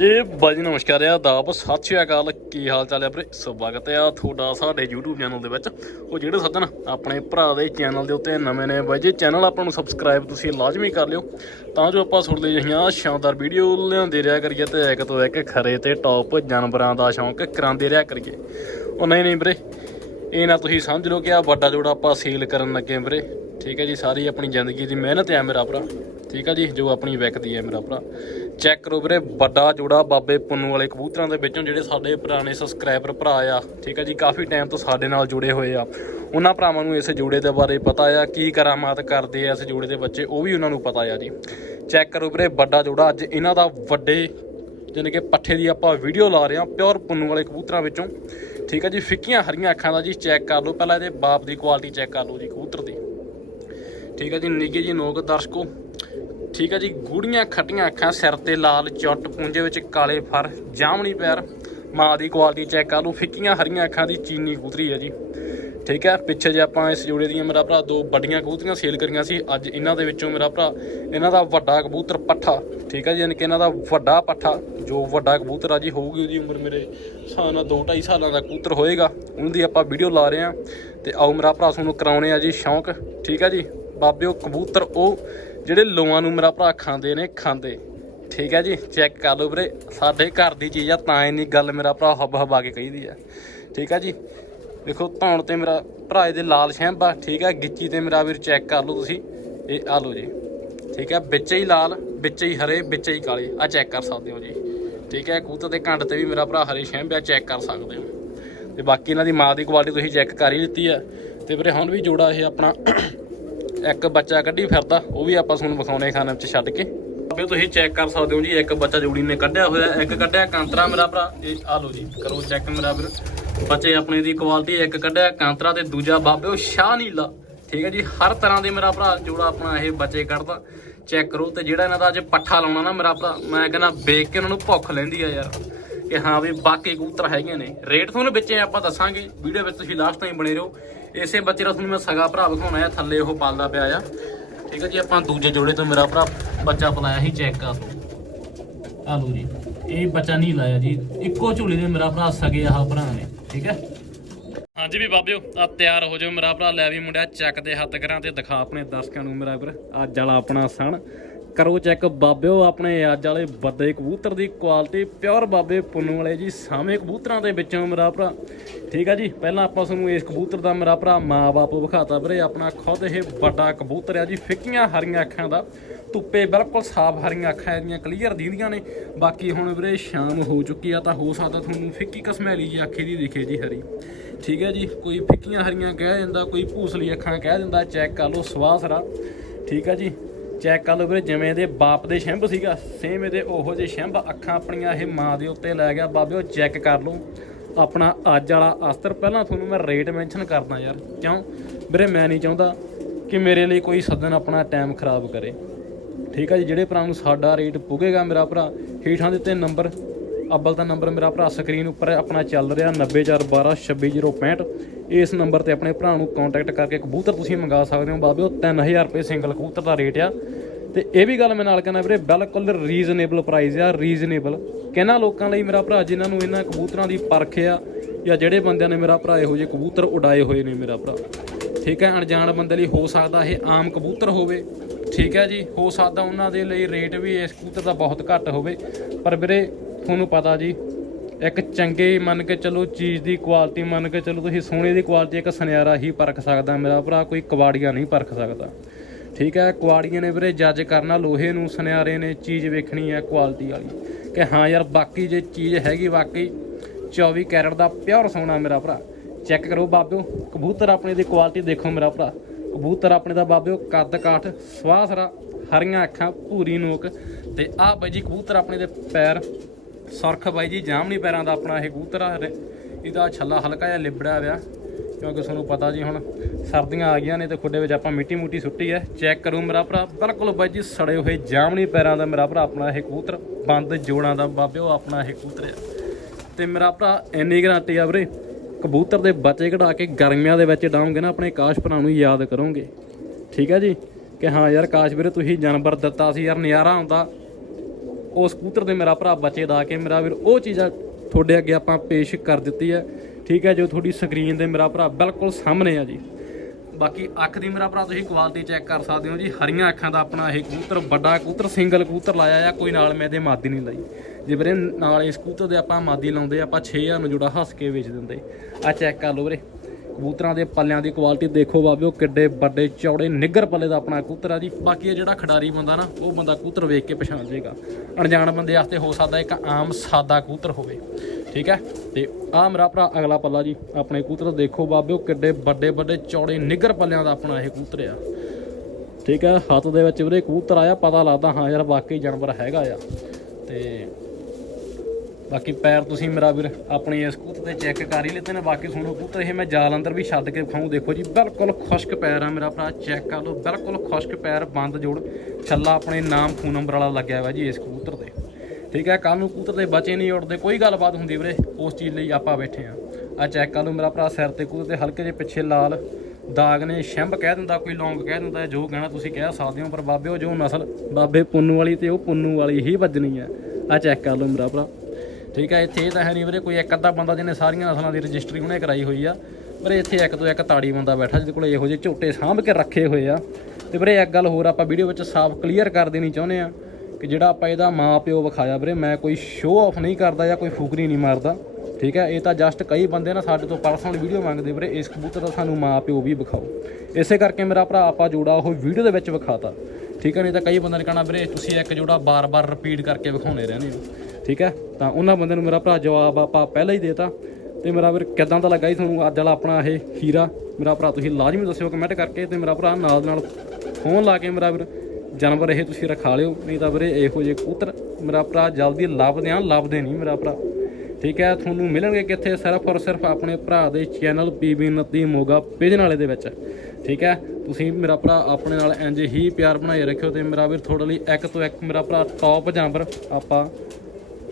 ਜੀ ਬਾਜੀ ਨਮਸਕਾਰ ਆ ਦਾਬ ਸਤਿ ਸ਼੍ਰੀ ਅਕਾਲ। ਕੀ ਹਾਲ ਚਾਲ ਆ ਵੀਰੇ? ਸਵਾਗਤ ਆ ਤੁਹਾਡਾ ਸਾਡੇ YouTube ਚੈਨਲ ਦੇ ਵਿੱਚ। ਉਹ ਜਿਹੜੇ ਸੱਜਣ ਆਪਣੇ ਭਰਾ ਦੇ ਚੈਨਲ ਦੇ ਉੱਤੇ ਨਵੇਂ ਨੇ ਬਾਈ ਜੀ ਚੈਨਲ ਆਪਾਂ ਨੂੰ ਸਬਸਕ੍ਰਾਈਬ ਤੁਸੀਂ ਲਾਜ਼ਮੀ ਕਰ ਲਿਓ। ਤਾਂ ਜੋ ਆਪਾਂ ਸੁਣਦੇ ਜਿਹੀਆਂ ਸ਼ਾਨਦਾਰ ਵੀਡੀਓ ਲਿਆਉਂਦੇ ਰਿਹਾ ਕਰੀਏ ਤੇ ਇੱਕ ਤੋਂ ਇੱਕ ਖਰੇ ਤੇ ਟੌਪ ਜਾਨਵਰਾਂ ਦਾ ਸ਼ੌਂਕ ਕਰਾਉਂਦੇ ਰਿਹਾ ਕਰੀਏ। ਉਹ ਨਹੀਂ ਨਹੀਂ ਵੀਰੇ, ਇਹ ਨਾ ਤੁਸੀਂ ਸਮਝ ਲਓ ਕਿ ਆ ਵੱਡਾ ਜੋੜਾ ਆਪਾਂ ਸੇਲ ਕਰਨ ਲੱਗੇ ਹਾਂ ਵੀਰੇ। ਠੀਕ ਹੈ ਜੀ, ਸਾਰੀ ਆਪਣੀ ਜ਼ਿੰਦਗੀ ਦੀ ਮਿਹਨਤ ਆ ਮੇਰਾ ਭਰਾ। ਠੀਕ ਆ ਜੀ, ਜੋ ਆਪਣੀ ਵਿਕਦੀ ਹੈ ਮੇਰਾ ਭਰਾ। ਚੈੱਕ ਕਰੋ ਵੀਰੇ, ਵੱਡਾ ਜੋੜਾ ਬਾਬੇ ਪੁੰਨੂ ਵਾਲੇ ਕਬੂਤਰਾਂ ਦੇ ਵਿੱਚੋਂ ਜਿਹੜੇ ਸਾਡੇ ਪੁਰਾਣੇ ਸਬਸਕ੍ਰਾਈਬਰ ਭਰਾ ਆ। ਠੀਕ ਆ ਜੀ, ਕਾਫੀ ਟਾਈਮ ਤੋਂ ਸਾਡੇ ਨਾਲ ਜੁੜੇ ਹੋਏ ਆ। ਉਹਨਾਂ ਭਰਾਵਾਂ ਨੂੰ ਇਸ ਜੋੜੇ ਦੇ ਬਾਰੇ ਪਤਾ ਆ, ਕੀ ਕਰਾਮਾਤ ਕਰਦੇ ਆ ਇਸ ਜੋੜੇ ਦੇ ਬੱਚੇ, ਉਹ ਵੀ ਉਹਨਾਂ ਨੂੰ ਪਤਾ ਆ ਜੀ। ਚੈੱਕ ਕਰੋ ਵੀਰੇ, ਵੱਡਾ ਜੋੜਾ, ਅੱਜ ਇਹਨਾਂ ਦਾ ਵੱਡੇ, ਜਾਣੀ ਕਿ ਪੱਠੇ ਦੀ ਆਪਾਂ ਵੀਡੀਓ ਲਾ ਰਹੇ ਹਾਂ ਪਿਓਰ ਪੁੰਨੂ ਵਾਲੇ ਕਬੂਤਰਾਂ ਵਿੱਚੋਂ। ਠੀਕ ਆ ਜੀ, ਫਿੱਕੀਆਂ ਹਰੀਆਂ ਅੱਖਾਂ ਦਾ ਜੀ ਚੈੱਕ ਕਰ ਲਓ, ਪਹਿਲਾਂ ਇਹਦੇ ਬਾਪ ਦੀ ਕੁਆਲਿਟੀ ਚੈੱਕ ਕਰ ਲਓ ਜੀ, ਕਬੂਤਰ ਦੀ। ਠੀਕ ਆ ਜੀ ਨਿੱਗੇ ਜੀ ਨੋਕ ਦਰਸ਼ਕੋ। ਠੀਕ ਹੈ ਜੀ, ਗੂੜੀਆਂ ਖੱਟੀਆਂ ਅੱਖਾਂ, ਸਿਰ ਤੇ ਲਾਲ ਚੁੱਟ, ਪੂੰਜੇ ਵਿੱਚ ਕਾਲੇ ਫਰ, ਜਾਮਣੀ ਪੈਰ, ਮਾਂ ਦੀ ਕੁਆਲਿਟੀ ਚੈੱਕ ਕਰ ਲਓ ਫਿੱਕੀਆਂ ਹਰੀਆਂ ਅੱਖਾਂ ਦੀ ਚੀਨੀ ਕੂਤਰੀ ਹੈ ਜੀ। ਠੀਕ ਹੈ ਪਿੱਛੇ ਜੇ ਆਪਾਂ ਇਸ ਜੋੜੇ ਦੀਆਂ ਮੇਰਾ ਭਰਾ ਦੋ ਵੱਡੀਆਂ ਕਬੂਤਰੀਆਂ ਸੇਲ ਕਰੀਆਂ ਸੀ, ਅੱਜ ਇਹਨਾਂ ਦੇ ਵਿੱਚੋਂ ਮੇਰਾ ਭਰਾ, ਇਹਨਾਂ ਦਾ ਵੱਡਾ ਕਬੂਤਰ ਪੱਠਾ, ਠੀਕ ਹੈ ਜੀ, ਯਾਨੀ ਕਿ ਇਹਨਾਂ ਦਾ ਵੱਡਾ ਪੱਠਾ, ਜੋ ਵੱਡਾ ਕਬੂਤਰ ਆ ਜੀ, ਹੋਊਗੀ ਉਹਦੀ ਉਮਰ ਮੇਰੇ ਹਿਸਾਬ ਨਾਲ 2 2.5 ਸਾਲਾਂ ਦਾ ਕਬੂਤਰ ਹੋਏਗਾ, ਉਹਨਾਂ ਦੀ ਆਪਾਂ ਵੀਡੀਓ ਲਾ ਰਹੇ ਹਾਂ। ਤੇ ਆਓ ਮੇਰਾ ਭਰਾ ਤੁਹਾਨੂੰ ਕਰਾਉਣੇ ਆ ਜੀ ਸ਼ੌਂਕ, ਠੀਕ ਹੈ ਜੀ, ਬਾਬਿਓ ਕਬੂਤਰ ਉਹ ਜਿਹੜੇ ਲੋਆਂ ਨੂੰ ਮੇਰਾ ਭਰਾ ਖਾਂਦੇ ਨੇ, ਖਾਂਦੇ। ਠੀਕ ਹੈ ਜੀ? ਚੈੱਕ ਕਰ ਲਓ ਵੀਰੇ। ਸਾਡੇ ਘਰ ਦੀ ਚੀਜ਼ ਆ, ਤਾਂ ਇੰਨੀ ਗੱਲ ਮੇਰਾ ਭਰਾ ਹੱਬ ਹਬਾ ਕੇ ਕਹੀਦੀ ਆ। ਠੀਕ ਹੈ ਜੀ? ਦੇਖੋ, ਧੌਣ ਤੇ ਮੇਰਾ ਭਰਾ ਇਹਦੇ ਲਾਲ ਸ਼ੈਂਪ ਠੀਕ ਹੈ? ਗਿੱਚੀ ਤੇ ਮੇਰਾ ਵੀਰ ਚੈੱਕ ਕਰ ਲਓ ਤੁਸੀਂ। ਇਹ ਆ ਲਓ ਜੀ। ਠੀਕ ਹੈ? ਵਿੱਚ ਹੀ ਲਾਲ, ਵਿੱਚ ਹੀ ਹਰੇ, ਵਿੱਚ ਹੀ ਕਾਲੇ। ਆ ਚੈੱਕ ਕਰ ਸਕਦੇ ਹੋ ਜੀ। ਠੀਕ ਹੈ? ਕਬੂਤਰ ਦੇ ਕੰਡ ਤੇ ਵੀ ਮੇਰਾ ਭਰਾ ਹਰੇ ਸ਼ੈਂਪ ਆ ਚੈੱਕ ਕਰ ਸਕਦੇ ਹੋ। ਤੇ ਬਾਕੀ ਇਹਨਾਂ ਦੀ ਮਾਂ ਦੀ ਕੁਆਲਿਟੀ ਤੁਸੀਂ ਚੈੱਕ ਕਰ ਹੀ ਦਿੱਤੀ ਆ। ਤੇ ਵੀਰੇ, ਹੁਣ ਵੀ ਜੋੜਾ ਇਹ ਆਪਣਾ ਇੱਕ ਬੱਚਾ ਕੱਢੀ ਫਿਰਦਾ, ਉਹ ਵੀ ਆਪਾਂ ਤੁਹਾਨੂੰ ਵਿਖਾਉਣੇ ਖਾਨੇ ਵਿੱਚ ਛੱਡ ਕੇ। ਬਾਬੇ ਤੁਸੀਂ ਚੈੱਕ ਕਰ ਸਕਦੇ ਹੋ ਜੀ, ਇੱਕ ਬੱਚਾ ਜੋੜੀ ਨੇ ਕੱਢਿਆ ਹੋਇਆ, ਇੱਕ ਕੱਢਿਆ ਕਾਂਤਰਾ ਮੇਰਾ ਭਰਾ, ਇਹ ਆ ਲਓ ਜੀ, ਕਰੋ ਚੈੱਕ ਮੇਰਾ ਵੀਰ। ਬੱਚੇ ਆਪਣੇ ਦੀ ਕੁਆਲਿਟੀ ਇੱਕ ਕੱਢਿਆ ਕਾਂਤਰਾ ਤੇ ਦੂਜਾ ਬਾਬੇ, ਉਹ ਸ਼ਾਹ ਨੀਲਾ। ਠੀਕ ਹੈ ਜੀ, ਹਰ ਤਰ੍ਹਾਂ ਦੇ ਮੇਰਾ ਭਰਾ ਜੋੜਾ ਆਪਣਾ ਇਹ ਬੱਚੇ ਕੱਢਦਾ। ਚੈੱਕ ਕਰੋ ਤੇ ਜਿਹੜਾ ਇਹਨਾਂ ਦਾ ਅੱਜ ਪੱਠਾ ਲਾਉਣਾ ਨਾ ਮੇਰਾ ਭਰਾ, ਮੈਂ ਕਹਿੰਦਾ ਵੇਖ ਕੇ ਉਹਨਾਂ ਨੂੰ ਭੁੱਖ ਲੈਂਦੀ ਆ ਯਾਰ। ਕਿ ਹਾਂ ਵੀ ਬਾਕੀ ਕਬੂਤਰ ਹੈਗੇ ਨੇ। ਰੇਟ ਤੁਹਾਨੂੰ ਵਿੱਚੇ ਆਪਾਂ ਦੱਸਾਂਗੇ, ਵੀਡੀਓ ਵਿੱਚ ਤੁਸੀਂ ਲਾਸਟ ਟਾਈਮ ਬਣੇ ਰਹੋ। ਇਸੇ ਬੱਚੇ ਦਾ ਤੁਹਾਨੂੰ ਮੈਂ ਸਗਾ ਭਰਾ ਵਿਖਾਉਣਾ ਆ ਥੱਲੇ ਉਹ ਪਾਲਦਾ ਪਿਆ ਆ। ਠੀਕ ਹੈ ਜੀ, ਆਪਾਂ ਦੂਜੇ ਜੋੜੇ ਤੋਂ ਮੇਰਾ ਭਰਾ ਬੱਚਾ ਪਲਾਇਆ ਸੀ ਚੈੱਕ ਕਰ ਲਓ ਆ ਲਓ ਜੀ, ਇਹ ਬੱਚਾ ਨਹੀਂ ਲਾਇਆ ਜੀ, ਇੱਕੋ ਝੂਲੇ ਦੇ ਮੇਰਾ ਭਰਾ ਸਗੇ ਆਹ ਭਰਾ ਨੇ, ਠੀਕ ਹੈ ਹਾਂਜੀ ਵੀ ਬਾਬਿਓ, ਆ ਤਿਆਰ ਹੋ ਜਾਓ, ਮੇਰਾ ਭਰਾ ਲੈ ਵੀ ਮੁੰਡਿਆ, ਚੱਕ ਦੇ ਹੱਥ ਕਰਾਂ ਤੇ ਦਿਖਾ ਆਪਣੇ ਦਰਸ਼ਕਾਂ ਨੂੰ ਮੇਰਾ ਵੀਰ ਅੱਜ ਵਾਲਾ ਆਪਣਾ ਸਣ। ਕਰੋ ਚੈੱਕ ਬਾਬਿਓ, ਆਪਣੇ ਅੱਜ ਵਾਲੇ ਵੱਡੇ ਕਬੂਤਰ ਦੀ ਕੁਆਲਿਟੀ ਪਿਓਰ ਬਾਬੇ ਪੁੰਨੂ ਵਾਲੇ ਜੀ, ਸਾਵੇਂ ਕਬੂਤਰਾਂ ਦੇ ਵਿੱਚੋਂ ਮੇਰਾ ਭਰਾ। ਠੀਕ ਆ ਜੀ, ਪਹਿਲਾਂ ਆਪਾਂ ਤੁਹਾਨੂੰ ਇਸ ਕਬੂਤਰ ਦਾ ਮੇਰਾ ਭਰਾ ਮਾਂ-ਬਾਪ ਵਿਖਾਤਾ ਵੀਰੇ, ਆਪਣਾ ਖੁਦ ਇਹ ਵੱਡਾ ਕਬੂਤਰ ਆ ਜੀ, ਫਿੱਕੀਆਂ ਹਰੀਆਂ ਅੱਖਾਂ ਦਾ, ਧੁੱਪੇ ਬਿਲਕੁਲ ਸਾਫ਼ ਹਰੀਆਂ ਅੱਖਾਂ ਇਹਦੀਆਂ ਕਲੀਅਰ ਦੀਦੀਆਂ ਨੇ। ਬਾਕੀ ਹੁਣ ਵੀਰੇ ਸ਼ਾਮ ਹੋ ਚੁੱਕੀ ਆ, ਤਾਂ ਹੋ ਸਕਦਾ ਤੁਹਾਨੂੰ ਫਿੱਕੀ ਕਸਮੈਲੀ ਜੀ ਅੱਖੇ ਦੀ ਦਿਖੇ ਜੀ ਹਰੀ। ਠੀਕ ਹੈ ਜੀ, ਕੋਈ ਫਿੱਕੀਆਂ ਹਰੀਆਂ ਕਹਿ ਦਿੰਦਾ, ਕੋਈ ਭੂਸਲੀ ਅੱਖਾਂ ਕਹਿ ਦਿੰਦਾ, ਚੈੱਕ ਕਰ ਲਓ ਸਵਾਸਰਾ ਠੀਕ ਹੈ ਜੀ ਚੈੱਕ ਕਰ ਲਓ ਵੀਰੇ, ਜਿਵੇਂ ਇਹਦੇ ਬਾਪ ਦੇ ਸ਼ੈਂਬ ਸੀਗਾ ਸੇਮ ਇਹਦੇ ਉਹੋ ਜਿਹੇ ਸ਼ੈਂਬ ਅੱਖਾਂ ਆਪਣੀਆਂ ਇਹ ਮਾਂ ਦੇ ਉੱਤੇ ਲੈ ਗਿਆ ਬਾਬਿਓ ਚੈੱਕ ਕਰ ਲਓ। ਆਪਣਾ ਅੱਜ ਵਾਲਾ ਅਸਤਰ, ਪਹਿਲਾਂ ਤੁਹਾਨੂੰ ਮੈਂ ਰੇਟ ਮੈਂਸ਼ਨ ਕਰਦਾ ਯਾਰ, ਕਿਉਂ? ਵੀਰੇ ਮੈਂ ਨਹੀਂ ਚਾਹੁੰਦਾ ਕਿ ਮੇਰੇ ਲਈ ਕੋਈ ਸੱਦਣ ਆਪਣਾ ਟਾਈਮ ਖਰਾਬ ਕਰੇ। ਠੀਕ ਆ ਜੀ, ਜਿਹੜੇ ਭਰਾ ਨੂੰ ਸਾਡਾ ਰੇਟ ਪੁੱਗੇਗਾ ਮੇਰਾ ਭਰਾ, ਹੇਠਾਂ ਉੱਤੇ ਨੰਬਰ ਅੱਬਲ ਦਾ ਨੰਬਰ ਮੇਰਾ ਭਰਾ ਸਕਰੀਨ ਉੱਪਰ ਆਪਣਾ ਚੱਲ ਰਿਹਾ 9412266065 ਇਸ ਨੰਬਰ ਤੇ ਆਪਣੇ ਭਰਾ ਨੂੰ ਕੰਟੈਕਟ ਕਰਕੇ ਕਬੂਤਰ ਤੁਸੀਂ ਮੰਗਾ ਸਕਦੇ ਹੋ ਬਾਬਿਓ 3000 ਰੁਪਏ ਸਿੰਗਲ ਕਬੂਤਰ ਦਾ ਰੇਟ ਆ। ਤੇ ਇਹ ਵੀ ਗੱਲ ਮੈਂ ਨਾਲ ਕਹਿੰਦਾ ਵੀਰੇ, ਬਿਲਕੁਲ ਰੀਜ਼ਨੇਬਲ ਪ੍ਰਾਈਸ ਆ ਰੀਜ਼ਨੇਬਲ ਕਿਹਨਾਂ ਲੋਕਾਂ ਲਈ ਮੇਰਾ ਭਰਾ, ਜਿਨ੍ਹਾਂ ਨੂੰ ਇਹਨਾਂ ਕਬੂਤਰਾਂ ਦੀ ਪਰਖ ਆ, ਜਾਂ ਜਿਹੜੇ ਬੰਦਿਆਂ ਨੇ ਮੇਰਾ ਭਰਾ ਇਹੋ ਜਿਹੇ ਕਬੂਤਰ ਉਡਾਏ ਹੋਏ ਨੇ ਮੇਰਾ ਭਰਾ। ਠੀਕ ਹੈ, ਅਣਜਾਣ ਬੰਦੇ ਲਈ ਹੋ ਸਕਦਾ ਇਹ ਆਮ ਕਬੂਤਰ ਹੋਵੇ। ਠੀਕ ਹੈ ਜੀ, ਹੋ ਸਕਦਾ ਉਹਨਾਂ ਦੇ ਲਈ ਰੇਟ ਵੀ ਇਸ ਕਬੂਤਰ ਦਾ ਬਹੁਤ ਘੱਟ ਹੋਵੇ। ਪਰ ਵੀਰੇ, ਤੁਹਾਨੂੰ ਪਤਾ ਜੀ ਇੱਕ ਚੰਗੇ ਮੰਨ ਕੇ ਚਲੋ ਚੀਜ਼ ਦੀ ਕੁਆਲਿਟੀ ਮੰਨ ਕੇ ਚਲੋ ਤੁਸੀਂ ਸੋਨੇ ਦੀ ਕੁਆਲਿਟੀ ਇੱਕ ਸੁਨਿਆਰਾ ਹੀ ਪਰਖ ਸਕਦਾ ਮੇਰਾ ਭਰਾ, ਕੋਈ ਕਵਾੜੀਆ ਨਹੀਂ ਪਰਖ ਸਕਦਾ। ਠੀਕ ਹੈ ਕੁਆੜੀਆਂ ਨੇ ਵੀਰੇ ਜੱਜ ਕਰਨਾ, ਲੋਹੇ ਨੂੰ ਸੁਨਿਆਰੇ ਨੇ ਚੀਜ਼ ਵੇਖਣੀ ਹੈ ਕੁਆਲਿਟੀ ਵਾਲੀ। ਕਿ ਹਾਂ ਯਾਰ, ਬਾਕੀ ਜੇ ਚੀਜ਼ ਹੈਗੀ, ਵਾਕਈ 24 ਕੈਰਟ ਦਾ ਪਿਓਰ ਸੋਨਾ ਮੇਰਾ ਭਰਾ। ਚੈੱਕ ਕਰੋ ਬਾਬਿਓ, ਕਬੂਤਰ ਆਪਣੇ ਦੀ ਕੁਆਲਿਟੀ ਦੇਖੋ ਮੇਰਾ ਭਰਾ। ਕਬੂਤਰ ਆਪਣੇ ਦਾ ਬਾਬਿਓ, ਕੱਦ ਕਾਠ ਸਵਾਸਰਾ ਹਰੀਆਂ ਅੱਖਾਂ, ਭੂਰੀ ਨੋਕ। ਤੇ ਆਹ ਬਾਈ ਜੀ, ਕਬੂਤਰ ਆਪਣੇ ਦੇ ਪੈਰ ਸੁਰਖ ਬਾਈ ਜੀ ਜਾਮਨੀ ਪੈਰਾਂ ਦਾ ਆਪਣਾ ਇਹ ਕਬੂਤਰ ਆ। ਇਹਦਾ ਛੱਲਾ ਹਲਕਾ ਜਿਹਾ ਲਿਬੜਾ ਹੋਇਆ, ਕਿਉਂਕਿ ਤੁਹਾਨੂੰ ਪਤਾ ਜੀ ਹੁਣ ਸਰਦੀਆਂ ਆ ਗਈਆਂ ਨੇ ਤੇ ਖੁੱਡੇ ਵਿੱਚ ਆਪਾਂ ਮਿੱਟੀ ਮੁੱਟੀ ਸੁੱਟੀ ਹੈ। ਚੈੱਕ ਕਰੋ ਮੇਰਾ ਭਰਾ। ਬਿਲਕੁਲ ਬਾਈ ਜੀ, ਸੜੇ ਹੋਏ ਜਾਮਨੀ ਪੈਰਾਂ ਦਾ ਮੇਰਾ ਭਰਾ ਆਪਣਾ ਇਹ ਕਬੂਤਰ, ਬੰਦ ਜੋੜਾਂ ਦਾ ਬਾਬਿਓ ਆਪਣਾ ਇਹ ਕਬੂਤਰ ਹੈ ਤੇ ਮੇਰਾ ਭਰਾ, ਇੰਨੀ ਗਰੰਟੀ ਆ ਵੀਰੇ, ਕਬੂਤਰ ਦੇ ਬੱਚੇ ਕਢਾ ਕੇ ਗਰਮੀਆਂ ਦੇ ਵਿੱਚ ਡਾਉਂਗੇ ਨਾ, ਆਪਣੇ ਕਾਸ਼ ਭਰਾ ਨੂੰ ਯਾਦ ਕਰੋਗੇ। ਠੀਕ ਹੈ ਜੀ? ਕਿ ਹਾਂ ਯਾਰ ਕਾਸ਼ ਵੀਰੇ, ਤੁਸੀਂ ਜਾਨਵਰ ਦਿੱਤਾ ਸੀ ਯਾਰ, ਨਜ਼ਾਰਾ ਆਉਂਦਾ। ਉਹ ਕਬੂਤਰ ਦੇ ਮੇਰਾ ਭਰਾ ਬੱਚੇ ਦਾ ਕੇ ਮੇਰਾ ਵੀਰ, ਉਹ ਚੀਜ਼ਾਂ ਤੁਹਾਡੇ ਅੱਗੇ ਆਪਾਂ ਪੇਸ਼ ਕਰ ਦਿੱਤੀ ਹੈ। ਠੀਕ ਹੈ, ਜੋ ਤੁਹਾਡੀ ਸਕਰੀਨ ਦੇ ਮੇਰਾ ਭਰਾ ਬਿਲਕੁਲ ਸਾਹਮਣੇ ਆ ਜੀ। ਬਾਕੀ ਅੱਖ ਦੀ ਮੇਰਾ ਭਰਾ, ਤੁਸੀਂ ਕੁਆਲਿਟੀ ਚੈੱਕ ਕਰ ਸਕਦੇ ਹੋ ਜੀ। ਹਰੀਆਂ ਅੱਖਾਂ ਦਾ ਆਪਣਾ ਇਹ ਕਬੂਤਰ, ਵੱਡਾ ਕਬੂਤਰ ਸਿੰਗਲ ਕਬੂਤਰ ਲਾਇਆ ਆ, ਕੋਈ ਨਾਲ ਮੈਂ ਇਹਦੇ ਮਾਦੀ ਨਹੀਂ ਲਾਈ। ਜੇ ਵੀਰੇ ਨਾਲ ਇਸ ਕਬੂਤਰ ਦੇ ਆਪਾਂ ਮਾਦੀ ਲਾਉਂਦੇ, ਆਪਾਂ 6000 ਨੂੰ ਜੁੜਾ ਹੱਸ ਕੇ ਵੇਚ ਦਿੰਦੇ। ਆ ਚੈੱਕ ਕਰ ਲਓ ਵੀਰੇ। ਕਬੂਤਰਾਂ ਦੇ ਪੱਲਿਆਂ ਦੀ ਕੁਆਲਿਟੀ ਦੇਖੋ ਬਾਬਿਓ, ਕਿੱਡੇ ਵੱਡੇ ਚੌੜੇ ਨਿੱਗਰ ਪੱਲੇ ਦਾ ਆਪਣਾ ਕਬੂਤਰ ਆ ਜੀ। ਬਾਕੀ ਜਿਹੜਾ ਖਿਡਾਰੀ ਬੰਦਾ ਨਾ, ਉਹ ਬੰਦਾ ਕਬੂਤਰ ਵੇਖ ਕੇ ਪਛਾਣ ਜਾਏਗਾ। ਅਣਜਾਣ ਬੰਦੇ ਵਾਸਤੇ ਹੋ ਸਕਦਾ ਇੱਕ ਆਮ ਸਾਦਾ ਕਬੂਤਰ ਹੋਵੇ। ਠੀਕ ਹੈ? ਤੇ ਆ ਮੇਰਾ ਭਰਾ ਅਗਲਾ ਪੱਲਾ ਜੀ, ਆਪਣੇ ਕਬੂਤਰ ਦੇਖੋ ਬਾਬਿਓ, ਕਿੱਡੇ ਵੱਡੇ ਵੱਡੇ ਚੌੜੇ ਨਿੱਗਰ ਪੱਲਿਆਂ ਦਾ ਆਪਣਾ ਇਹ ਕਬੂਤਰ ਆ। ਠੀਕ ਹੈ? ਹੱਥ ਦੇ ਵਿੱਚ ਵੀਰੇ ਕਬੂਤਰ ਆਇਆ, ਪਤਾ ਲੱਗਦਾ, ਹਾਂ ਯਾਰ, ਵਾਕਈ ਜਾਨਵਰ ਹੈਗਾ ਆ। ਤੇ ਬਾਕੀ ਪੈਰ ਤੁਸੀਂ ਮੇਰਾ ਵੀਰ ਆਪਣੀ ਇਸ ਕਬੂਤਰ ਤੇ ਚੈੱਕ ਕਰ ਹੀ ਲਿੱਤੇ ਨੇ। ਬਾਕੀ ਸੁਣੋ ਕੂਤਰ ਇਹ ਮੈਂ ਜਾਲ ਅੰਦਰ ਵੀ ਛੱਡ ਕੇ ਖਾਉਂ ਦੇਖੋ ਜੀ, ਬਿਲਕੁਲ ਖੁਸ਼ਕ ਪੈਰ ਆ ਮੇਰਾ ਭਰਾ, ਚੈੱਕ ਕਰ ਲਓ, ਬਿਲਕੁਲ ਖੁਸ਼ਕ ਪੈਰ, ਬੰਦ ਜੋੜ। ਛੱਲਾ ਆਪਣੇ ਨਾਮ, ਫੋਨ ਨੰਬਰ ਵਾਲਾ ਲੱਗਿਆ ਹੋਇਆ ਜੀ ਇਸ ਕਬੂਤਰ ਤੇ। ਠੀਕ ਹੈ ਕੱਲ ਨੂੰ ਕੂਤਰ ਦੇ ਬੱਚੇ ਨਹੀਂ ਉੱਡਦੇ, ਕੋਈ ਗੱਲਬਾਤ ਹੁੰਦੀ ਵੀਰੇ, ਉਸ ਚੀਜ਼ ਲਈ ਆਪਾਂ ਬੈਠੇ ਆ ਆ ਚੈੱਕ ਕਰ ਲਓ ਮੇਰਾ ਭਰਾ, ਸਿਰ ਤੇ ਕਬੂਤਰ ਦੇ ਹਲਕੇ ਜਿਹੇ ਪਿੱਛੇ ਲਾਲ ਦਾਗ ਨੇ ਸ਼ੰਭ ਕਹਿ ਦਿੰਦਾ, ਕੋਈ ਲੌਂਗ ਕਹਿ ਦਿੰਦਾ, ਜੋ ਕਹਿਣਾ ਤੁਸੀਂ ਕਹਿ ਸਕਦੇ ਹੋ, ਪਰ ਬਾਬੇ ਉਹ ਜੋ ਨਸਲ, ਬਾਬੇ ਪੁੰਨੂ ਵਾਲੀ ਤੇ ਉਹ ਪੁੰਨੂ ਵਾਲੀ ਹੀ ਵੱਜਣੀ ਹੈ। ਆ ਚੈੱਕ ਕਰ ਲਓ ਮੇਰਾ ਭਰਾ। ਠੀਕ ਹੈ ਇੱਥੇ ਇਹ ਤਾਂ ਹੈ ਨਹੀਂ ਵੀਰੇ, ਕੋਈ ਇੱਕ ਅੱਧਾ ਬੰਦਾ ਜਿਹਨੇ ਸਾਰੀਆਂ ਨਸਲਾਂ ਦੀ ਰਜਿਸਟਰੀ ਉਹਨੇ ਕਰਾਈ ਹੋਈ ਆ। ਪਰ ਇੱਥੇ ਇੱਕ ਤੋਂ ਇੱਕ ਤਾੜੀ ਬੰਦਾ ਬੈਠਾ ਜਿਹਦੇ ਕੋਲ ਇਹੋ ਜਿਹੇ ਝੋਟੇ ਸਾਂਭ ਕੇ ਰੱਖੇ ਹੋਏ ਆ। ਤੇ ਵੀਰੇ ਇੱਕ ਗੱਲ ਹੋਰ ਆਪਾਂ ਵੀਡੀਓ ਵਿੱਚ ਸਾਫ਼ ਕਲੀਅਰ ਕਰ ਦੇਣੀ ਚਾਹੁੰਦੇ ਆ ਕਿ ਜਿਹੜਾ ਆਪਾਂ ਇਹਦਾ ਮਾਂ ਪਿਓ ਵਿਖਾਇਆ ਵੀਰੇ, ਮੈਂ ਕੋਈ ਸ਼ੋਅ ਆਫ ਨਹੀਂ ਕਰਦਾ ਜਾਂ ਕੋਈ ਫੂਕਰੀ ਨਹੀਂ ਮਾਰਦਾ। ਠੀਕ ਹੈ ਇਹ ਤਾਂ ਜਸਟ ਕਈ ਬੰਦੇ ਨਾ ਸਾਡੇ ਤੋਂ ਪਰਸਨਲ ਵੀਡੀਓ ਮੰਗਦੇ ਵੀਰੇ, ਇਸ ਕਬੂਤਰ ਦਾ ਸਾਨੂੰ ਮਾਂ ਪਿਓ ਵੀ ਵਿਖਾਓ। ਇਸੇ ਕਰਕੇ ਮੇਰਾ ਭਰਾ ਆਪਾਂ ਜੋੜਾ ਉਹ ਵੀਡੀਓ ਦੇ ਵਿੱਚ ਵਿਖਾਤਾ। ਠੀਕ ਹੈ ਨਹੀਂ ਤਾਂ ਕਈ ਬੰਦਿਆਂ ਨੇ ਕਹਣਾ ਵੀਰੇ, ਤੁਸੀਂ ਇੱਕ ਜੋੜਾ ਬਾਰ-ਬਾਰ ਰਿਪੀਟ ਕਰਕੇ ਵਿਖਾਉਣੇ ਰਹਿੰਦੇ ਹੋ। ਠੀਕ ਹੈ? ਤਾਂ ਉਹਨਾਂ ਬੰਦੇ ਨੂੰ ਮੇਰਾ ਭਰਾ ਜਵਾਬ ਆਪਾਂ ਪਹਿਲਾਂ ਹੀ ਦੇਤਾ ਤੇ ਮੇਰਾ ਵੀਰ ਕਿਦਾਂ ਦਾ ਲੱਗਾ ਜੀ ਤੁਹਾਨੂੰ? ਅੱਜ ਵਾਲਾ ਆਪਣਾ ਇਹ ਹੀਰਾ। ਮੇਰਾ ਭਰਾ ਤੁਸੀਂ ਲਾਜ਼ਮੀ ਦੱਸਿਓ ਕਮੈਂਟ ਕਰਕੇ ਤੇ ਮੇਰਾ ਭਰਾ ਨਾਲ ਨਾਲ ਫੋਨ ਲਾ ਕੇ ਮੇਰਾ ਵੀਰ, ਜਾਨਵਰ ਇਹ ਤੁਸੀਂ ਰਖਾ ਲਿਓ, ਨਹੀਂ ਤਾਂ ਵੀਰੇ ਇਹੋ ਜਿਹੇ ਕਬੂਤਰ ਮੇਰਾ ਭਰਾ ਜਲਦੀ ਲੱਭਦੇ ਆ ਲੱਭਦੇ ਨਹੀਂ ਮੇਰਾ ਭਰਾ। ਠੀਕ ਹੈ? ਤੁਹਾਨੂੰ ਮਿਲਣਗੇ ਕਿੱਥੇ? ਸਿਰਫ ਔਰ ਸਿਰਫ ਆਪਣੇ ਭਰਾ ਦੇ ਚੈਨਲ ਪੀਬੀ 29 ਮੋਗਾ ਪੇਜ ਨਾਲੇ ਦੇ ਵਿੱਚ। ਠੀਕ ਹੈ? ਤੁਸੀਂ ਮੇਰਾ ਭਰਾ ਆਪਣੇ ਨਾਲ ਇੰਜ ਹੀ ਪਿਆਰ ਬਣਾਏ ਰੱਖਿਓ ਤੇ ਮੇਰਾ ਵੀਰ ਤੁਹਾਡੇ ਲਈ ਇੱਕ ਤੋਂ ਇੱਕ ਮੇਰਾ ਭਰਾ ਟੌਪ ਜਾਨਵਰ ਆਪਾਂ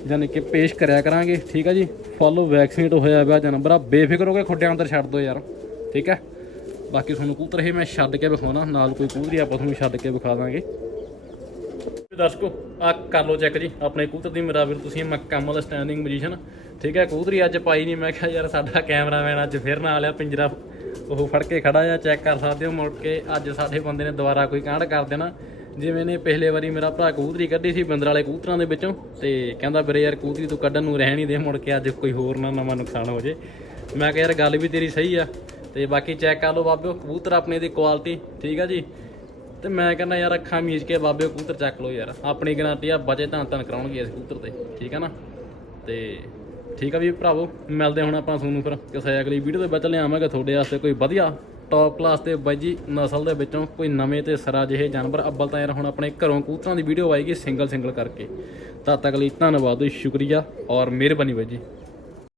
ਯਾਨੀ ਕਿ ਪੇਸ਼ ਕਰਿਆ ਕਰਾਂਗੇ, ਠੀਕ ਹੈ ਜੀ? ਫੁੱਲ ਵੈਕਸੀਨੇਟ ਹੋਇਆ ਪਿਆ ਜਾਨਵਰ ਆ ਬੇਫਿਕਰ ਹੋ ਕੇ ਖੁੱਡਿਆਂ ਅੰਦਰ ਛੱਡ ਦਿਓ ਯਾਰ, ਠੀਕ ਹੈ ਬਾਕੀ ਤੁਹਾਨੂੰ ਕਬੂਤਰ ਇਹ ਮੈਂ ਛੱਡ ਕੇ ਵਿਖਾਉਣਾ, ਨਾਲ ਕੋਈ ਕੂਤਰੀ ਆਪਾਂ ਤੁਹਾਨੂੰ ਛੱਡ ਕੇ ਵਿਖਾ ਦਾਂਗੇ। ਦਰਸ਼ਕੋ ਆ ਕਰ ਲਓ ਚੈੱਕ ਜੀ, ਆਪਣੇ ਕਬੂਤਰ ਦੀ ਮੇਰਾ ਵੀਰ ਤੁਸੀਂ ਮੁਕੰਮਲ ਸਟੈਂਡਿੰਗ ਪੋਜੀਸ਼ਨ ਠੀਕ ਹੈ ਕੂਤਰੀ ਅੱਜ ਪਾਈ ਨਹੀਂ ਮੈਂ ਕਿਹਾ ਯਾਰ ਸਾਡਾ ਕੈਮਰਾਮੈਨ ਅੱਜ ਫਿਰ ਨਾਲ ਆ, ਪਿੰਜਰਾ ਉਹ ਫੜ ਕੇ ਖੜਾ ਆ ਚੈੱਕ ਕਰ ਸਕਦੇ ਹੋ ਮੁੜ ਕੇ, ਅੱਜ ਸਾਡੇ ਬੰਦੇ ਨੇ ਦੁਬਾਰਾ ਕੋਈ ਕਾਂਡ ਕਰ ਦੇਣਾ। ਜਿਵੇਂ ਨੇ ਪਿਛਲੇ ਵਾਰੀ ਮੇਰਾ ਭਰਾ ਕਬੂਤਰੀ ਕੱਢੀ ਸੀ ਬੰਦਰ ਵਾਲੇ ਕਬੂਤਰਾਂ ਦੇ ਵਿੱਚੋਂ, ਤੇ ਕਹਿੰਦਾ ਵੀਰੇ ਯਾਰ ਕਬੂਤਰੀ ਤੂੰ ਕੱਢਣ ਨੂੰ ਰਹਿਣ ਹੀ ਦੇ, ਮੁੜ ਕੇ ਅੱਜ ਕੋਈ ਹੋਰ ਨਾ ਨਵਾਂ ਨੁਕਸਾਨ ਹੋ ਜੇ। ਮੈਂ ਕਿਹਾ ਯਾਰ ਗੱਲ ਵੀ ਤੇਰੀ ਸਹੀ ਆ, ਤੇ ਬਾਕੀ ਚੈੱਕ ਕਰ ਲਓ ਬਾਬਿਓ, ਕਬੂਤਰ ਆਪਣੇ ਦੀ ਕੁਆਲਿਟੀ ਠੀਕ ਆ ਜੀ? ਤੇ ਮੈਂ ਕਹਿੰਦਾ ਯਾਰ ਅੱਖਾਂ ਮੀਚ ਕੇ ਬਾਬੇ ਕਬੂਤਰ ਚੱਕ ਲਓ ਯਾਰ, ਆਪਣੀ ਗਰੰਟੀ ਆ ਬਜੇ ਧੰਨ ਧੰਨ ਕਰਾਉਣਗੇ ਇਸ ਕਬੂਤਰ ਤੇ, ਠੀਕ ਆ ਨਾ? ਤੇ ਠੀਕ ਆ ਵੀ ਭਰਾਵੋ, ਮਿਲਦੇ ਹੁਣ ਆਪਾਂ ਤੁਹਾਨੂੰ ਫਿਰ ਕਿਸੇ ਅਗਲੀ ਵੀਡੀਓ ਦੇ ਵਿੱਚ ਲਿਆਵਾਂਗੇ, ਤੁਹਾਡੇ ਵਾਸਤੇ ਕੋਈ ਵਧੀਆ ਟੌਪ ਕਲਾਸ ਤੇ ਬਾਜੀ ਨਸਲ ਦੇ ਵਿੱਚੋਂ ਕੋਈ ਨਵੇਂ ਤੇ ਸਰਾ ਜਿਹੇ ਜਾਨਵਰ ਅੱਬਲ ਤਾਂ ਯਾਰ ਹੁਣ ਆਪਣੇ ਘਰੋਂ ਕਬੂਤਰਾਂ ਦੀ ਵੀਡੀਓ ਆਏਗੀ ਸਿੰਗਲ ਸਿੰਗਲ ਕਰਕੇ। ਤਦ ਤੱਕ ਲਈ ਧੰਨਵਾਦ, ਸ਼ੁਕਰੀਆ ਔਰ ਮਿਹਰਬਾਨੀ ਬਾਈ ਜੀ।